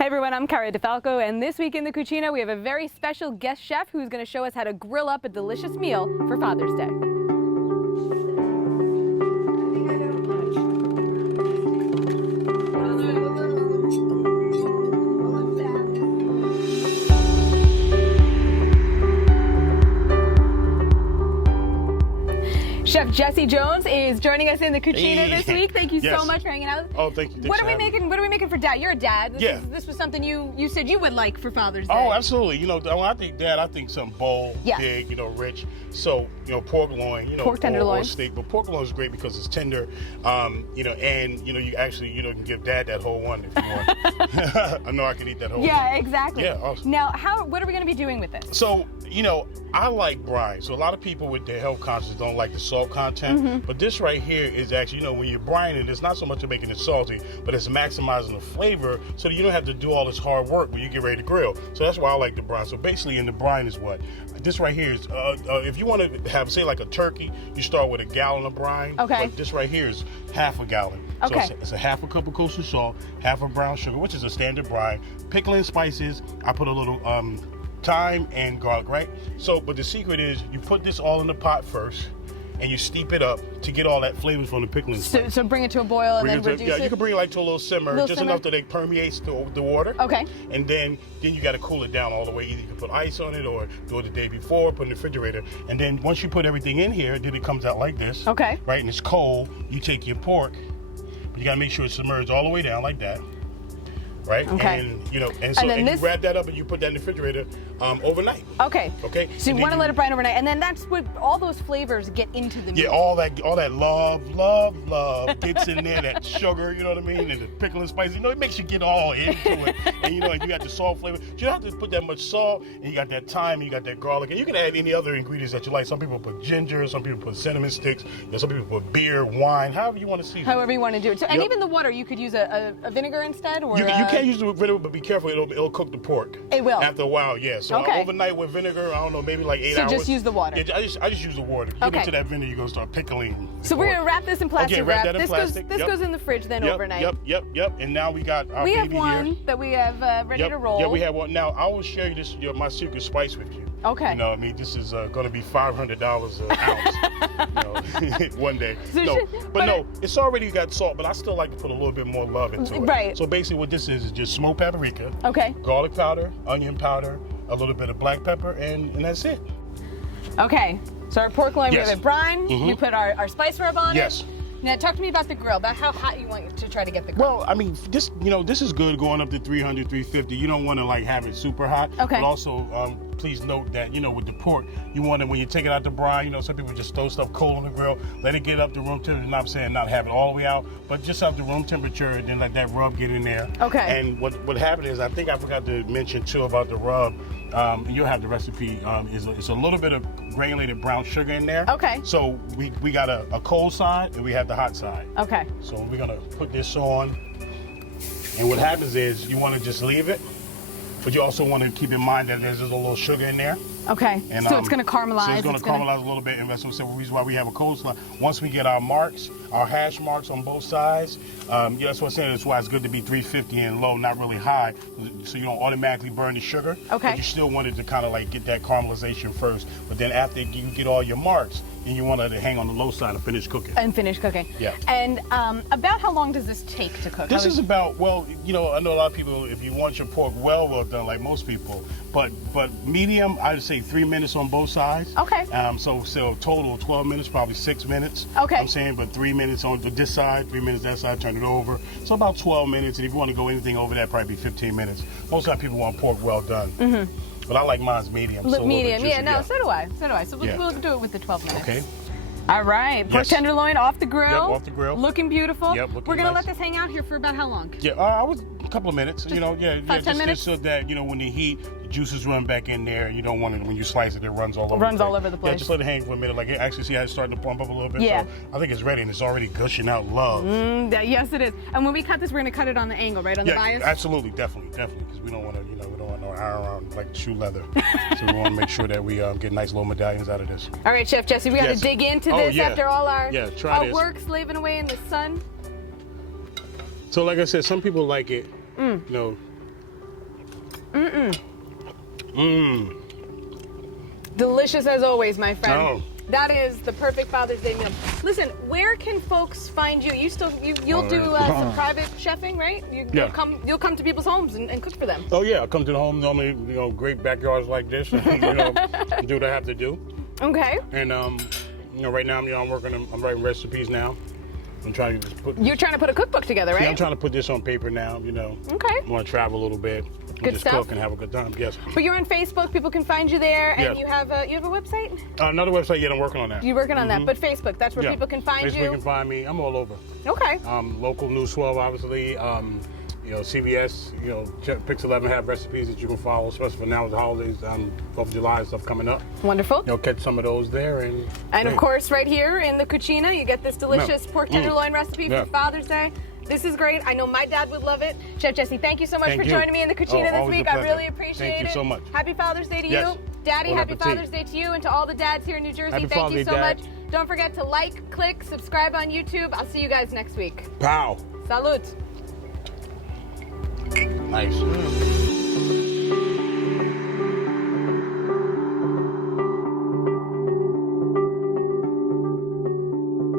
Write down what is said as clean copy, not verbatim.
Hey everyone, I'm Cara Di Falco, and this week in the Cucina we have a very special guest chef who's going to show us how to grill up a delicious meal for Father's Day. Chef Jesse Jones is joining us in the Cucina this week. Thank you so much for hanging out. Oh, thank you. What are we making? What are we making for Dad? You're a dad. This was something you said you would like for Father's Day. Oh, absolutely. You know, when I think Dad, I think something bold, big, you know, rich. So, you know, pork loin, you know, pork tenderloin, or steak. But pork loin is great because it's tender, you know, and you know, you actually, you know, can give Dad that whole one if you want. I know I can eat that whole one. Yeah, exactly. Yeah, awesome. Now, what are we going to be doing with this? So, you know, I like brine. So a lot of people with their health conscious don't like the salt content. But this right here is actually, you know, when you're brining, it's not so much of making it salty, but it's maximizing the flavor so that you don't have to do all this hard work when you get ready to grill. So that's why I like the brine. So basically in the brine is what? This right here is, if you want to have, say, like a turkey, you start with a gallon of brine. Okay. But this right here is half a gallon. Okay. So it's a half a cup of kosher salt, half a brown sugar, which is a standard brine. Pickling spices, I put a little thyme and garlic, right? So, but the secret is you put this all in the pot first and you steep it up to get all that flavors from the pickling spice. So bring it to a boil and then reduce it? Yeah, you can bring it like to a little simmer, enough that it permeates the water. Okay. And then you got to cool it down all the way. Either you can put ice on it or do it the day before, put it in the refrigerator. And then once you put everything in here, then it comes out like this. Okay. Right, and it's cold. You take your pork, but you got to make sure it's submerged all the way down like that. Right? Okay. And you know, and you wrap that up and you put that in the refrigerator overnight. Okay. Okay. So you want to let it brine overnight, and then that's what all those flavors get into the meat. Yeah, all that love gets in there. That sugar, you know what I mean, and the pickling spice. You know, it makes you get all into it. And you know, and you got the salt flavor. You don't have to put that much salt, and you got that thyme, you got that garlic, and you can add any other ingredients that you like. Some people put ginger, some people put cinnamon sticks, you know, some people put beer, wine, however you want to season. However you want to do it. So, and even the water, you could use a vinegar instead, or you can't use the vinegar, but be careful. It'll cook the pork. It will. After a while, yeah. So overnight with vinegar, I don't know, maybe like 8 hours. So just use the water. Yeah, I just use the water. Get into that vinegar, you're gonna start pickling. So we're gonna wrap this in plastic wrap. That in plastic. This goes in the fridge then overnight. Yep. And now we got our baby here. We have one that we have ready to roll. Yeah, we have one. Now I will share you this, my secret spice with you. Okay. You know, I mean, this is going to be $500 an ounce. You know, one day. No, it's already got salt, but I still like to put a little bit more love into it. Right. So basically, what this is just smoked paprika. Okay. Garlic powder, onion powder, a little bit of black pepper, and that's it. Okay. So our pork loin, we have it brine. We put our spice rub on it. Yes. Now talk to me about the grill, about how hot you want to try to get the grill. Well, I mean, this is good going up to 300, 350. You don't want to like have it super hot. Okay. But also, please note that, you know, with the pork, you want to, when you take it out the brine, you know, some people just throw stuff cold on the grill, let it get up to room temperature. I'm saying not have it all the way out, but just up to room temperature and then let that rub get in there. Okay. And what happened is, I think I forgot to mention too about the rub. You'll have the recipe. It's a little bit of granulated brown sugar in there. Okay. So we got a cold side and we have the hot side. Okay. So we're gonna put this on, and what happens is you want to just leave it, but you also want to keep in mind that there's just a little sugar in there. Okay. And, so it's going to caramelize. So it's going to caramelize a little bit, and that's the reason why we have a coleslaw. Once we get our marks, our hash marks on both sides, that's what I'm saying. That's why it's good to be 350 and low, not really high, so you don't automatically burn the sugar. Okay. But you still wanted to kind of like get that caramelization first. But then after you get all your marks, then you want it to hang on the low side and finish cooking. Yeah. And about how long does this take to cook? This is about, well, you know, I know a lot of people, if you want your pork well done, like most people, but medium, I'd say 3 minutes on both sides. Okay. So total 12 minutes, probably 6 minutes. Okay. I'm saying, but 3 minutes on this side, 3 minutes that side, turn it over. So about 12 minutes, and if you want to go anything over that, probably be 15 minutes. Most of the time people want pork well done. But I like mine's medium. Medium, so do I. So we'll do it with the 12 minutes. Okay. All right, pork tenderloin off the grill. Yep, off the grill. Looking beautiful. Yep, looking We're gonna nice. let this hang out here for about how long? Yeah, I was a couple of minutes. Just 10 minutes, just so that, you know, when the heat, the juices run back in there. You don't want it when you slice it, it runs all over. All over the place. Yeah, just let it hang for a minute. Like, actually, see how it's starting to plump up a little bit. Yeah. So I think it's ready, and it's already gushing out love. Yes, it is. And when we cut this, we're gonna cut it on the angle, right, on the bias. Absolutely, definitely, because we don't want to, we don't want no iron around like shoe leather. So we want to make sure that we get nice little medallions out of this. All right, Chef Jesse, we got to dig into this after all our work slaving away in the sun. So like I said, some people like it, you know, Delicious as always, my friend. Oh. That is the perfect Father's Day meal. Listen, where can folks find you? You'll do some private chefing, right? You'll come to people's homes and cook for them. Oh yeah, I come to the home normally. Great backyards like this. Do what I have to do. Okay. And right now I'm writing recipes now. I'm trying to just put. You're trying to put a cookbook together, right? Yeah, I'm trying to put this on paper now. Okay. I want to travel a little bit. Good just stuff. Cook and have a good time. Yes. But you're on Facebook. People can find you there, and Yes. you have a website. Another website. Yeah, I'm working on that. You're working on that, but Facebook. That's where people can find Facebook you. can find me. I'm all over. Okay. Local News 12, obviously. CBS. Pix 11 have recipes that you can follow, especially for now with the holidays. 4th of July and stuff coming up. Wonderful. Catch some of those there, and of course, right here in the Cucina, you get this delicious pork tenderloin recipe for Father's Day. This is great. I know my dad would love it. Chef Jesse, thank you so much for joining me in the Cucina this week. I really appreciate it. Thank you so much. Happy Father's Day to Yes. you. Daddy, Bon happy appetit. Father's Day to you, and to all the dads here in New Jersey. Happy Thank Father's you Day, so Dad. much. Don't forget to like, click, subscribe on YouTube. I'll see you guys next week. Pow. Salud. Nice.